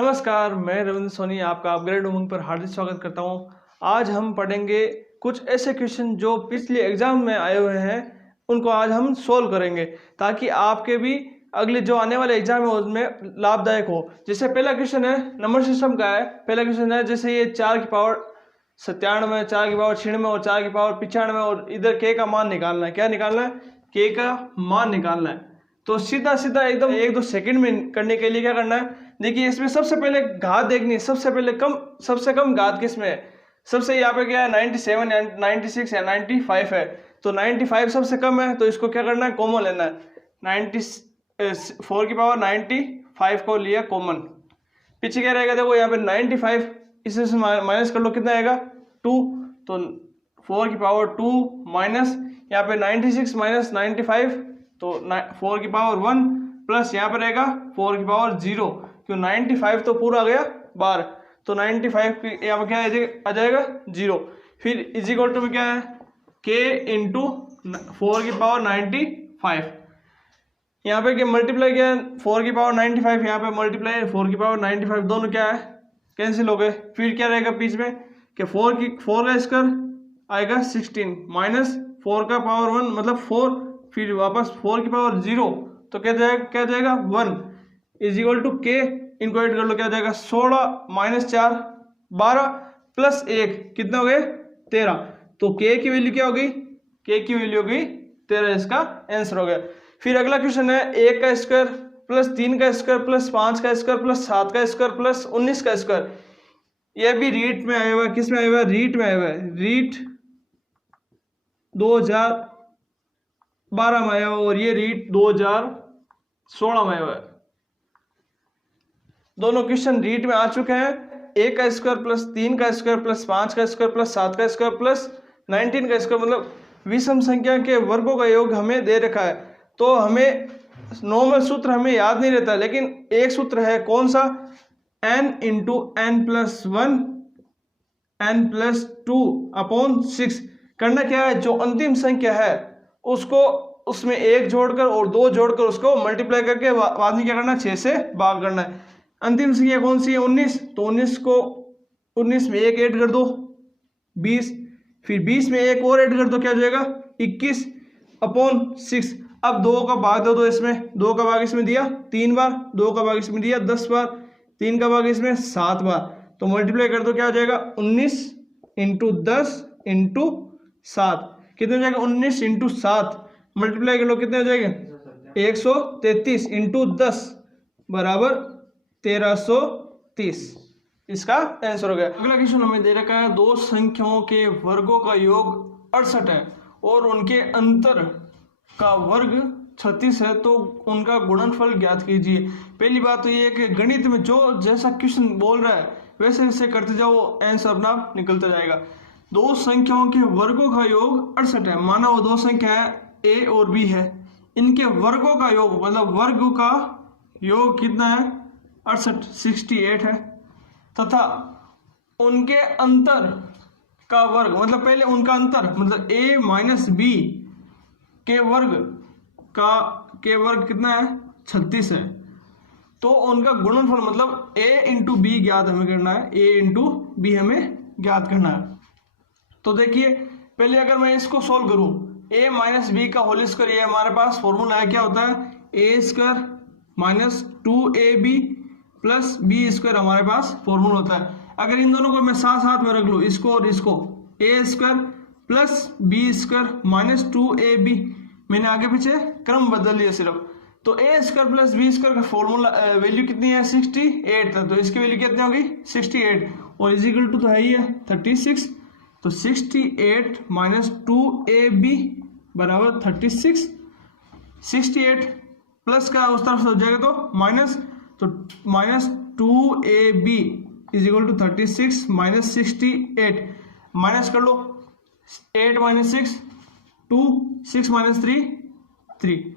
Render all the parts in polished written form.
नमस्कार, मैं रविंद्र सोनी आपका अपग्रेड उमंग पर हार्दिक स्वागत करता हूं। आज हम पढ़ेंगे कुछ ऐसे क्वेश्चन जो पिछले एग्जाम में आए हुए हैं, उनको आज हम सोल्व करेंगे ताकि आपके भी अगले जो आने वाले एग्जाम है उसमें लाभदायक हो। जैसे पहला क्वेश्चन है नंबर सिस्टम का है। पहला क्वेश्चन है जैसे ये 4 की पावर 97, 4 की पावर 96 और 4 की पावर 95 और इधर के का मान निकालना है। क्या निकालना है? के का मान निकालना है। तो सीधा सीधा एकदम 1-2 सेकंड में करने के लिए क्या करना है, देखिए इसमें सबसे पहले घात देखनी है। सबसे कम घात किसमें है? सबसे यहाँ पे क्या है 97 या 96 या 95 है। तो 95 सबसे कम है, तो इसको क्या करना है, कॉमन लेना है। 4 की पावर 95 को लिया कॉमन। पीछे क्या रहेगा, देखो यहाँ पे 95 इसे माइनस कर लो, कितना आएगा 2। तो 4 की पावर 2 माइनस यहाँ पे 96 माइनस 95 तो 4 की पावर 1 प्लस यहाँ पे रहेगा 4 की पावर 0, क्यों 95 तो पूरा आ गया बाहर। तो 95 यहाँ पे क्या आ जाएगा 0। फिर इज इक्वल टू में क्या है k इंटू 4 की पावर 95। यहाँ पे क्या मल्टीप्लाई क्या है 4 की पावर 95, यहाँ पे मल्टीप्लाई 4 की पावर 95, दोनों क्या है कैंसिल हो गए। फिर क्या रहेगा बीच में कि 4 का स्क्वायर आएगा 16 माइनस 4 का पावर 1 मतलब 4, फिर वापस 4 की पावर 0 तो क्या जाएगा 1 इज इक्वल टू के। इनको ऐड कर लो, क्या जाएगा 16 माइनस 4 12 प्लस 1 कितना हो गए 13। तो के की वैल्यू क्या होगी, के की वैल्यू होगी 13। इसका आंसर हो गया। फिर अगला क्वेश्चन है 1 का स्क्वायर प्लस 3 का स्क्वायर प्लस 5 का स्क्वायर प्लस 7 का स्क्वायर प्लस 19 का स्क्वायर। यह भी रीट में आया हुआ है। किस में आया हुआ है? रीट में आया हुआ है। रीट 2012 में आया हुआ और ये रीट 2016 में आया हुआ है। दोनों क्वेश्चन रीट में आ चुके हैं। 1 का स्क्वायर प्लस 3 का स्क्वायर प्लस 5 का स्क्वायर प्लस 7 का स्क्वायर प्लस 19 का स्क्वायर, मतलब विषम संख्या के वर्गों का योग हमें दे रखा है। तो हमें नॉर्मल सूत्र हमें याद नहीं रहता, लेकिन एक सूत्र है, कौन सा, n into n plus 1 n plus 2 upon 6। करना क्या है, जो अंतिम संख्या है उसको उसमें 1 जोड़कर और 2 जोड़कर उसको मल्टीप्लाई करके बाद में क्या करना है 6 से भाग करना है। अंतिम संख्या कौन सी है 19, तो 19 में 1 ऐड कर दो 20, फिर 20 में 1 और ऐड कर दो, क्या हो जाएगा 21 अपॉन 6। अब 2 का भाग दो इसमें, 2 का भाग इसमें दिया 3 बार, 2 का भाग इसमें दिया 10 बार, 3 का भाग इसमें 7 बार, तो मल्टीप्लाई कर दो, क्या हो जाएगा 19 इंटू 10 इंटू 7 कितने हो जाएगा 19 इंटू 7 मल्टीप्लाई कर लो, कितने हो जाएगा 133 इंटू 10 बराबर 1330। इसका आंसर हो गया। अगला क्वेश्चन हमें दे रखा है दो संख्याओं के वर्गों का योग 68 है और उनके अंतर का वर्ग 36 है, तो उनका गुणनफल ज्ञात कीजिए। पहली बात तो ये है कि गणित में जो जैसा क्वेश्चन बोल रहा है वैसे वैसे करते जाओ, आंसर अपना निकलता जाएगा। दो संख्याओं के वर्गों का योग 68 है। माना वो दो संख्या है a और b है, इनके वर्गों का योग मतलब वर्ग का योग कितना है 68 है, तथा उनके अंतर का वर्ग मतलब पहले उनका अंतर मतलब a माइनस b के वर्ग कितना है 36 है। तो उनका गुणनफल मतलब a इंटू बी ज्ञात हमें करना है, a इंटू बी हमें ज्ञात करना है। तो देखिए पहले अगर मैं इसको सोल्व करूं a माइनस बी का होल स्क्वायर, ये हमारे पास फॉर्मूला है, क्या होता है a square minus 2ab plus b square हमारे पास फॉर्मूला होता है। अगर इन दोनों को मैं साथ साथ में रख लूँ, इसको और इसको, a square plus b square minus 2ab, मैंने आगे पीछे क्रम बदल लिया सिर्फ। तो a square plus b square का फॉर्मूला वैल्यू कितनी है 68 था, तो इसकी वैल्यू कितनी होगी 68 और इज इक्वल टू तो है ही है 36। तो 68 माइनस 2ab बराबर 36। 68 प्लस का उस तरफ से हो जाएगा तो माइनस, तो minus 2ab is equal to 36 minus 68, minus कर लो 8 माइनस 6 2, 6 माइनस 3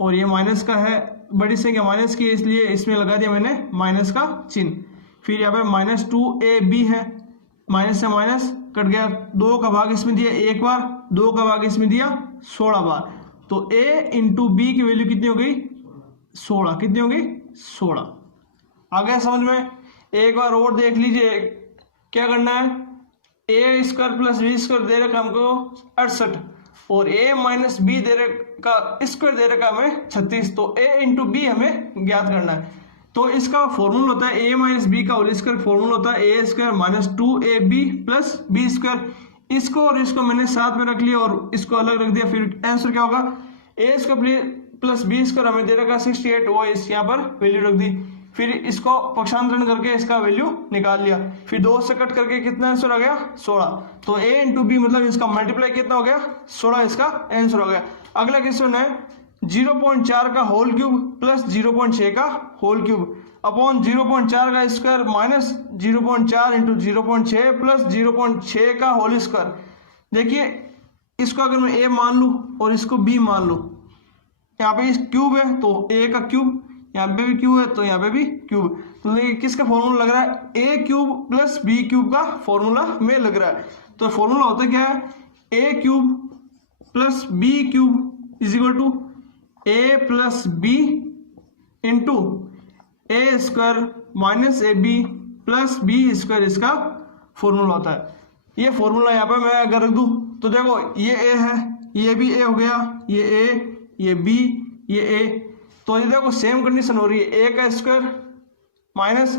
और ये माइनस का है, बड़ी संख्या माइनस की इसलिए इसमें लगा दिया मैंने माइनस का चिन्ह। फिर यहाँ पे माइनस 2ab है, माइनस से माइनस कट गया, 2 का भाग इसमें दिया 1 बार, 2 का भाग इसमें दिया 16 बार, तो a इंटू बी की वैल्यू कितनी हो गई 16, कितनी हो गई 16। आ गया समझ में? एक बार और देख लीजिए, क्या करना है, a square plus b square दे रखा हमको 68 और ए माइनस बी दे रखा स्क्वायर दे रखा हमें 36, तो ए इंटू बी हमें ज्ञात करना है। तो इसका फॉर्मूला होता है ए माइनस बी का होल स्क्वायर, फॉर्मूला होता है a square minus 2ab plus b square. इसको और इसको मैंने साथ में रख लिया और इसको अलग रख दिया, फिर आंसर क्या होगा, ए स्क्वायर प्लस बी स्क्वायर हमें दे रखा 68, वो इस यहाँ पर वैल्यू रख दी, फिर इसको पक्षांतरण करके इसका वैल्यू निकाल लिया, फिर 2 से कट करके कितना आंसर आ गया 16। तो a इंटू बी मतलब इसका मल्टीप्लाई कितना हो गया 16, इसका आंसर हो गया। अगला क्वेश्चन है 0.4 का होल क्यूब प्लस 0.6 का होल क्यूब अपॉन 0.4 का स्क्वायर माइनस 0.4 इंटू 0.6 प्लस 0.6 का होल स्क्वायर। देखिए इसको अगर मैं a मान लूँ और इसको b मान लूँ, यहाँ पे इस क्यूब है तो a का क्यूब, यहाँ पे भी क्यूब है तो यहाँ पे भी क्यूब, तो देखिए किसका फॉर्मूला लग रहा है, a cube plus b cube का फॉर्मूला में लग रहा है। तो फॉर्मूला होता है क्या है, a cube plus b cube is equal to a plus b into a square minus a b plus b square, इसका फॉर्मूला होता है। ये फॉर्मूला यहाँ पे मैं अगर रख दूं तो देखो ये ए है, ये भी ए हो गया, ये ए, ये बी, ये ए, तो ये देखो सेम कंडीशन हो रही है, ए का स्क्वायर माइनस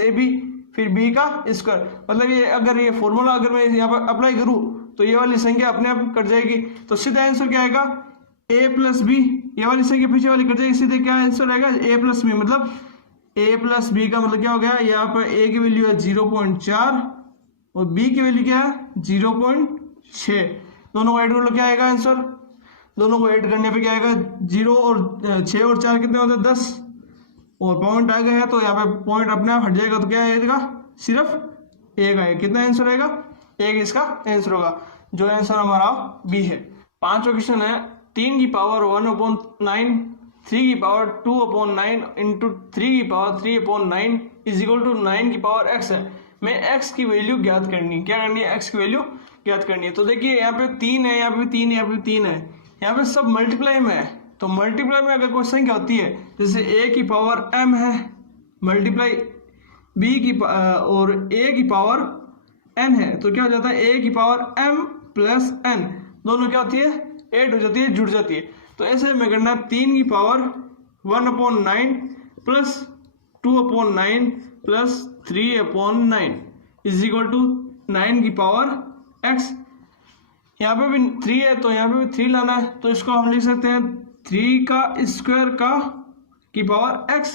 ए बी फिर बी का स्क्वायर, मतलब ये अगर ये फॉर्मूला अगर मैं यहाँ पर अप्लाई करूँ तो ये वाली संख्या अपने आप कट जाएगी, तो सीधा आंसर क्या आएगा ए प्लस बी, ये वाली संख्या पीछे वाली कट जाएगी, सीधे क्या आंसर आएगा ए प्लस बी, मतलब ए प्लस बी का मतलब क्या हो गया, यहाँ पर ए की वैल्यू है 0.4 और बी की वैल्यू क्या है 0.6, दोनों को ऐड कर लो क्या आएगा आंसर, दोनों को ऐड करने पे क्या आएगा 0 और 6 और 4 कितने होते हैं 10 और पॉइंट आ गया है तो यहाँ पे पॉइंट अपने आप हट जाएगा, तो क्या आएगा सिर्फ एक आएगा, कितना आंसर आएगा एक, इसका आंसर होगा, जो आंसर हमारा बी है। 5वां क्वेश्चन है 3 की पावर 1/9 3 की पावर 2/9 इंटू 3 की पावर 3/9 इज इक्वल टू 9 की पावर x है। मैं x की वैल्यू ज्ञात करनी है, क्या करनी है x की वैल्यू ज्ञात करनी है। तो देखिए यहाँ पे 3 है, यहाँ पे 3 है, यहाँ पे 3 है, यहाँ पे सब मल्टीप्लाई में है, तो मल्टीप्लाई में अगर कोई संख्या होती है जैसे a की पावर m है मल्टीप्लाई b की और a की पावर n है, तो क्या हो जाता है a की पावर m प्लस n, दोनों क्या होती है ऐड हो जाती है, जुड़ जाती है। तो ऐसे में करना है 3 की power 1/9 plus 2/9 plus 3/9 is equal to 9 की पावर x। यहाँ पे भी 3 है तो यहाँ पे भी 3 लाना है, तो इसको हम लिख सकते हैं 3 का स्क्वायर का की पावर x।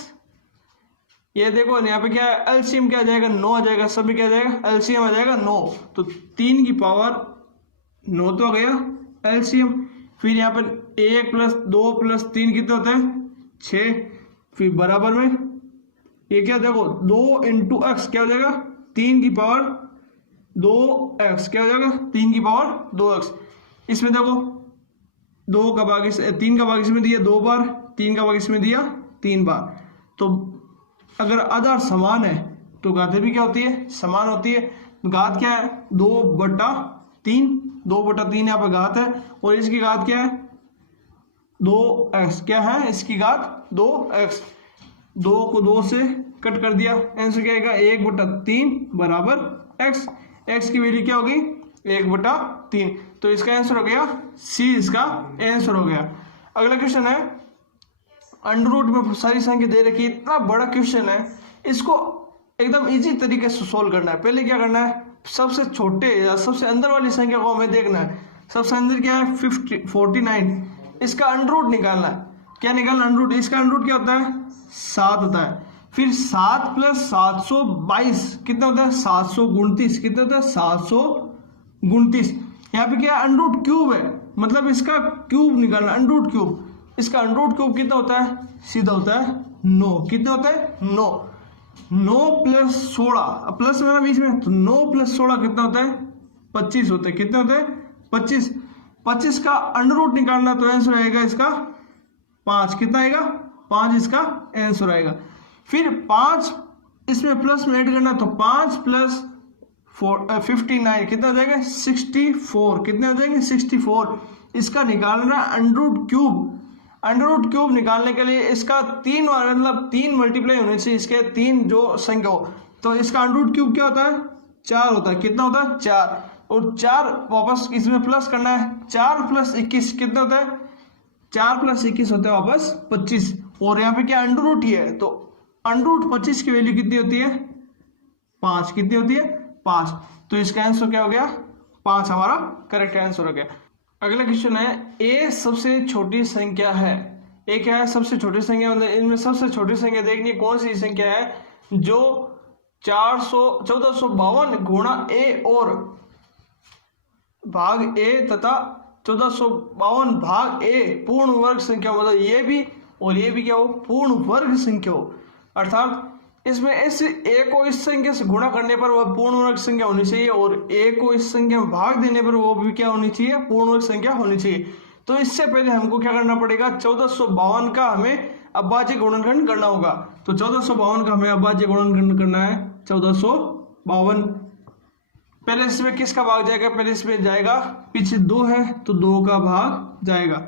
ये देखो यहाँ पे क्या है एलसीएम क्या आ जाएगा 9 आ जाएगा, सभी क्या आ जाएगा एलसीएम आ जाएगा 9, तो 3 की पावर 9 तो आ गया एलसीएम, फिर यहाँ पर 1 प्लस 2 प्लस 3 कितने होते हैं 6, फिर बराबर में ये क्या देखो 2 इंटू एक्स क्या हो जाएगा 3 की पावर 2x, क्या हो जाएगा 3 की पावर 2x। इसमें देखो 2 का भाग 3 का भाग इसमें दिया 2 बार, 3 का भाग इसमें दिया 3 बार, तो अगर आधार समान है तो घातें भी क्या होती है समान होती है। घात क्या है 2/3, 2/3 यहाँ पर घात है और इसकी घात क्या है 2x, क्या है इसकी घात 2x, 2 को 2 से कट कर दिया, आंसर क्या आएगा 1/3 बराबर x, x की वैल्यू क्या होगी 1/3, तो इसका आंसर हो गया सी, इसका आंसर हो गया। अगला क्वेश्चन है अंडर रूट में सारी संख्या दे रखी है, इतना बड़ा क्वेश्चन है, इसको एकदम इजी तरीके से सोल्व करना है। पहले क्या करना है सबसे छोटे या सबसे अंदर वाली संख्या को हमें देखना है, सबसे अंदर क्या है 49, इसका अंडर रूट निकालना है। क्या निकालना अंडर रूट, इसका अंडर रूट क्या होता है 7 होता है, फिर 7 प्लस 722 कितना होता है 729, कितना होता है 729। यहाँ पे क्या अंडर रूट क्यूब है, मतलब इसका क्यूब निकालना अंडर रूट क्यूब, इसका अंडर रूट क्यूब कितना होता है सीधा होता है 9, कितना होता है 9, 9 प्लस 16 प्लस में ना बीच में, तो 9 प्लस 16 कितना होता है 25 होता है, कितना होता है 25, 25 का अंडर रूट निकालना तो आंसर आएगा इसका 5, कितना आएगा 5 इसका आंसर आएगा। फिर 5 इसमें प्लस में ऐड करना तो 5 प्लस 59 कितना हो जाएगा 64, कितने हो जाएंगे 64, इसका निकालना under root cube, under root cube निकालने के लिए इसका 3 बार मतलब 3 मल्टीप्लाई होने चाहिए इसके 3 जो संख्या हो। तो इसका अंडर रूट क्यूब क्या होता है 4 होता है। कितना होता है 4 और 4 वापस इसमें प्लस करना है। 4 + 21 कितना होता है 4 + 21 होता है वापस 25 और यहाँ पे क्या अंडर रूट ही है तो अंडर रूट 25 की वैल्यू कितनी होती है 5। कितनी होती है 5। तो इसका आंसर क्या हो गया 5 हमारा करेक्ट आंसर हो गया। अगला क्वेश्चन है ए सबसे छोटी संख्या है। ए क्या है सबसे छोटी संख्या मतलब इनमें सबसे छोटी संख्या देखनी कौन सी संख्या है जो 1452 गुणा ए और भाग ए तथा 1452 भाग ए पूर्ण वर्ग संख्या मतलब ये भी और ये भी क्या हो पूर्ण वर्ग संख्या हो। अर्थात इसमें इस ए को इस संख्या से गुणा करने पर वह पूर्ण वर्ग संख्या होनी चाहिए और ए को इस संख्या में भाग देने पर वो भी क्या होनी चाहिए पूर्ण वर्ग संख्या होनी चाहिए। तो इससे पहले हमको क्या करना पड़ेगा 1452 का हमें अभाज्य गुणनखंड करना होगा। तो 1452 का हमें अभाज्य गुणनखंड करना है 1452। पहले इसमें किसका भाग जाएगा पहले इसमें जाएगा पीछे 2 है तो 2 का भाग जाएगा।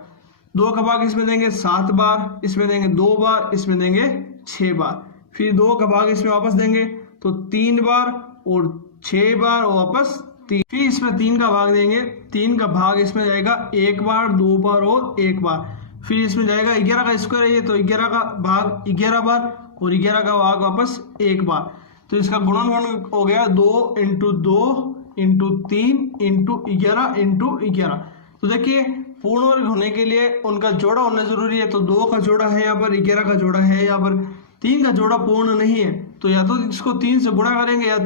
2 का भाग इसमें देंगे 7 बार, इसमें देंगे 2 बार, इसमें देंगे 6 बार। फिर 2 का भाग इसमें वापस देंगे तो 3 बार और 6 बार और वापस 3। फिर इसमें 3 का भाग देंगे 3 का भाग इसमें जाएगा 1 बार 2 बार और 1 बार। फिर इसमें जाएगा 11 का स्क्वायर है ये तो 11 का भाग 11 बार और 11 का भाग वापस 1 बार। तो इसका गुणनखंड हो गया 2 × 2 × 3 × 11 × 11। तो देखिए पूर्ण वर्ग होने के लिए उनका जोड़ा होना जरूरी है। तो 2 का जोड़ा है यहाँ पर 11 का जोड़ा है यहाँ पर 3 का जोड़ा पूर्ण नहीं है तो या तो इसको 3 से गुणा करेंगे या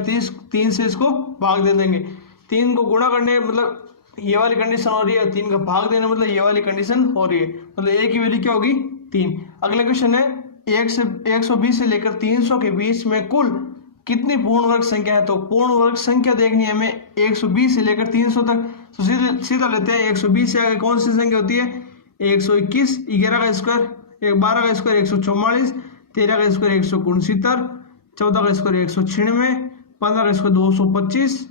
3 से इसको भाग दे देंगे। 3 को गुणा करने मतलब ये वाली कंडीशन हो रही है 3 का भाग देने मतलब ये वाली कंडीशन हो रही है मतलब ए की वैल्यू क्या होगी 3। अगला क्वेश्चन है 120 से लेकर 300 के बीच में कुल कितनी पूर्ण वर्ग संख्या है। तो पूर्ण वर्ग संख्या देखनी है हमें 120 से लेकर 300 तक। तो सीधा लेते हैं 120 से आगे कौन सी संख्या होती है 121, 11 का स्क्वायर 12 का स्क्वायर 144, 13 का स्क्वायर 169, 14 का स्क्वायर 196, 15 का स्क्वायर 225,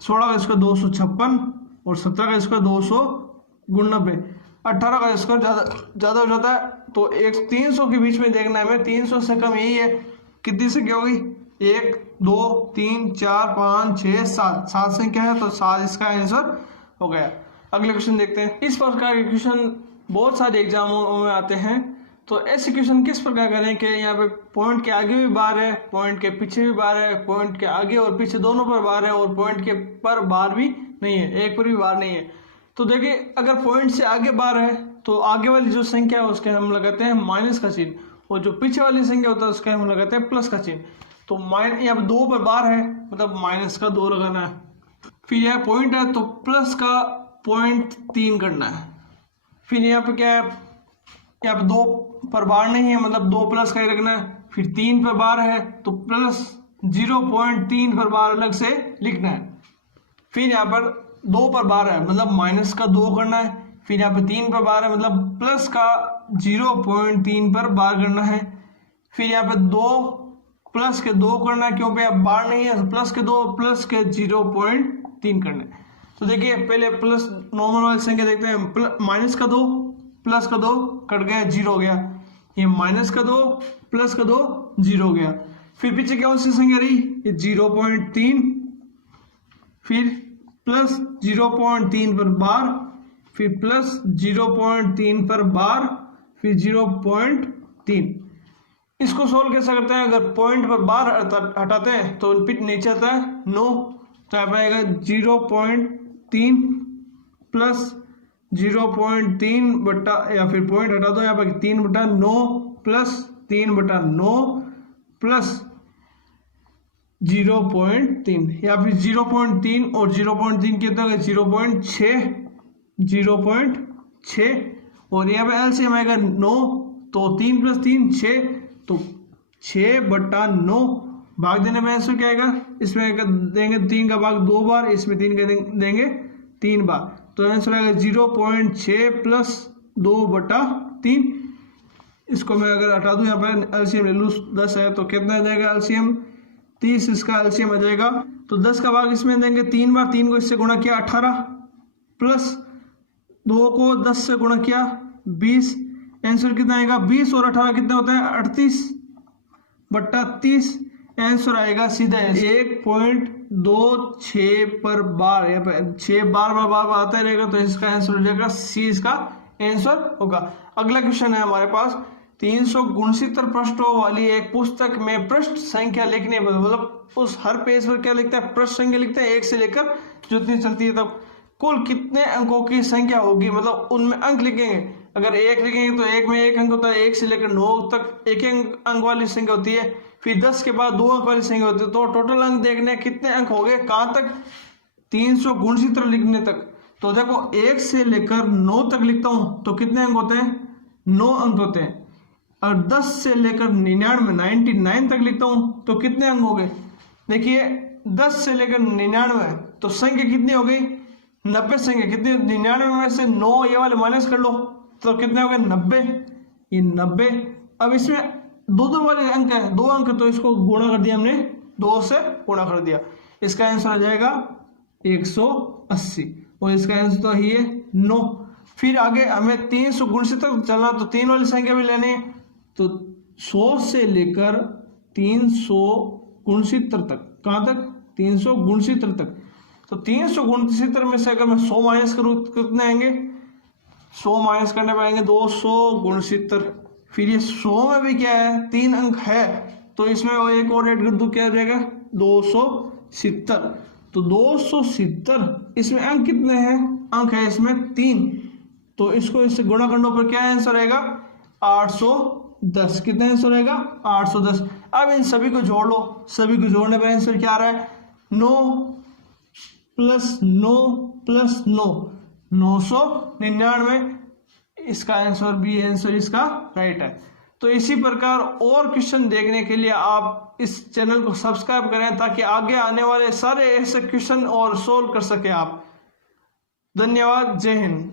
16 का स्क्वायर 256 और 17 का स्क्वायर 299, 18 का स्क्वायर ज्यादा हो जाता है। तो 300 के बीच में देखना है हमें 300 से कम यही है। कितनी संख्या होगी 1 2 3 4 5 6 7 संख्या है तो 7 इसका आंसर हो गया। अगले क्वेश्चन देखते हैं। इस प्रकार के क्वेश्चन बहुत सारे एग्जामों में आते हैं। तो ऐसे क्वेश्चन किस प्रकार करें कि यहाँ पे पॉइंट के आगे भी बार है पॉइंट के पीछे भी बार है पॉइंट के आगे और पीछे दोनों पर बार है और पॉइंट के पर बार भी नहीं है एक पर भी बार नहीं है। तो देखिए अगर पॉइंट से आगे बार है तो आगे वाली जो संख्या है उसके हम लगाते हैं माइनस का चिन्ह और जो पीछे वाली संख्या होता है उसका हम लगाते हैं प्लस का चिन्ह। तो यहाँ पे 2 पर बार है मतलब माइनस का 2 लगाना है। फिर यह पॉइंट है तो प्लस का 0.3 करना है। फिर यहाँ पे क्या है यहाँ पे 2 पर बार नहीं है मतलब 2 प्लस का ही रखना है। फिर 3 पर बार है तो प्लस 0.3 पर बार अलग से लिखना है। फिर यहाँ पर 2 पर बार है मतलब माइनस का 2 करना है। फिर यहाँ पे 3 पर बार है मतलब प्लस का 0.3 पर बार करना है। फिर यहाँ पे 2 प्लस के 2 करना है क्योंकि अब बार नहीं है प्लस के 2 प्लस के 0.3 करना है। तो देखिए पहले प्लस नॉर्मल वाली संख्या देखते हैं माइनस का 2 प्लस का 2 कट गया 0 हो गया। ये माइनस का 2 प्लस का 2 0 हो गया। फिर पीछे कौन सी संख्या रही ये 0.3 फिर प्लस 0.3 पर बार फिर प्लस 0.3 पर बार फिर 0.3। इसको सोल्व कैसे करते हैं अगर पॉइंट पर बार हटाते हैं तो पिट नीचे आता है 9 तो यहाँ पर आएगा 0.3 प्लस 0.3 बटा या फिर पॉइंट हटा दो यहाँ पर 3/9 प्लस 3/9 प्लस 0.3 या फिर 0.3 और 0.3 कितना है 0.6 और यहाँ पे एलसीएम आएगा 9 तो 3 + 3 6 तो 6/9 भाग देने में आंसर क्या आएगा इसमें देंगे 3 का भाग 2 बार इसमें 3 का देंगे 3 बार तो आंसर आएगा 0.6 प्लस 2/3। इसको मैं अगर हटा दूं यहाँ पर एलसीएम ले लूँ 10 है तो कितना आ जाएगा एलसीएम 30 इसका एलसीएम आ जाएगा। तो 10 का भाग इसमें देंगे 3 बार 3 को इससे गुणा किया 18 प्लस 2 को 10 से गुणा किया 20, आंसर कितना आएगा 20 और 18 कितने होते हैं 38/30। आंसर आएगा सीधा 1.26 पर बार, 6 बार आता रहेगा तो इसका आंसर हो जाएगा सी, इसका आंसर होगा। अगला क्वेश्चन है हमारे पास 369 पृष्ठों वाली एक पुस्तक में पृष्ठ संख्या लिखने, मतलब उस हर पेज पर क्या लिखता है पृष्ठ संख्या लिखता है 1 से लेकर जितनी चलती है तब कुल कितने अंकों की संख्या होगी, मतलब उनमें अंक लिखेंगे। अगर 1 लिखेंगे तो 1 में 1 अंक होता है, 1 से लेकर 9 तक 1 अंक वाली संख्या होती है, फिर 10 के बाद 2 अंक वाली संख्या होती है। तो टोटल अंक देखने कितने अंक हो गए, कहाँ तक 369 लिखने तक। तो देखो 1 से लेकर 9 तक लिखता हूं तो कितने अंक होते हैं 9 अंक होते हैं। और 10 से लेकर 99 तक लिखता हूं तो कितने अंक हो गए, देखिए 10 से लेकर 99 तो संख्या कितनी हो गई 90 संख्या कितनी, 99 में से 9 ये वाले माइनस कर लो तो कितने हो गए 90, ये 90। अब इसमें दो वाले अंक है 2 अंक, तो इसको गुणा कर दिया हमने 2 से गुणा कर दिया, इसका आंसर आ जाएगा 180 और इसका आंसर तो ही है 9। फिर आगे हमें 369 तक चलना तो 3 वाली संख्या भी लेनी है, तो 100 से लेकर 369 तक, कहाँ तक 369 तक। तो 369 में से अगर मैं 100 माइनस करूँ तो कितने आएंगे, 100 माइनस करने पाएंगे 269। फिर ये 100 में भी क्या है 3 अंक है तो इसमें एक और ऐड कर दूं क्या रहेगा 270। तो 270 इसमें अंक कितने हैं, अंक है इसमें 3, तो इसको इससे गुणा करने पर क्या आंसर आएगा 810। कितना आंसर आएगा 810। अब इन सभी को जोड़ लो, सभी को जोड़ने पर आंसर क्या आ रहा है 9 + 9 + 9 999। इसका आंसर बी आंसर इसका राइट है। तो इसी प्रकार और क्वेश्चन देखने के लिए आप इस चैनल को सब्सक्राइब करें ताकि आगे आने वाले सारे ऐसे क्वेश्चन और सोल्व कर सके आप। धन्यवाद, जय हिंद।